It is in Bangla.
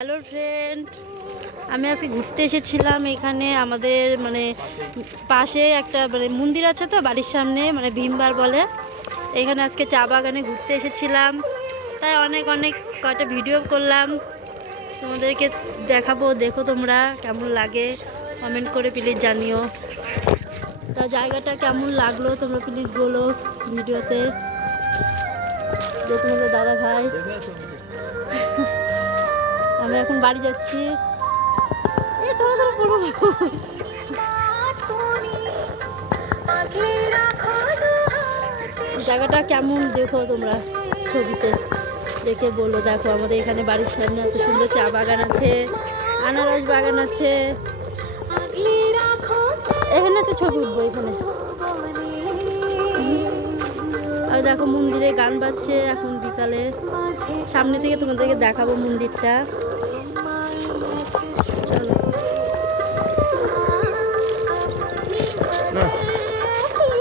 হ্যালো ফ্রেন্ড, আমি আজকে ঘুরতে এসেছিলাম। এখানে আমাদের পাশে একটা মন্দির আছে, তো বাড়ির সামনে ভীমবার বলে। এখানে আজকে চা বাগানে ঘুরতে এসেছিলাম, তাই অনেক কয়টা ভিডিও করলাম, তোমাদেরকে দেখাবো। দেখো তোমরা কেমন লাগে, কমেন্ট করে প্লিজ জানিও। তা জায়গাটা কেমন লাগলো তোমরা প্লিজ বলো ভিডিওতে। যে তোমাদের দাদা ভাই, আমরা এখন বাড়ি যাচ্ছি। জায়গাটা কেমন দেখো তোমরা ছবিতে দেখে বলো। দেখো আমাদের এখানে বাড়ির সামনে এত সুন্দর চা বাগান আছে, আনারস বাগান আছে। এখানে একটা ছবি উঠবো এখানে। আর দেখো মন্দিরে গান বাজছে এখন বিকালে। সামনে থেকে তোমাদেরকে দেখাবো মন্দিরটা।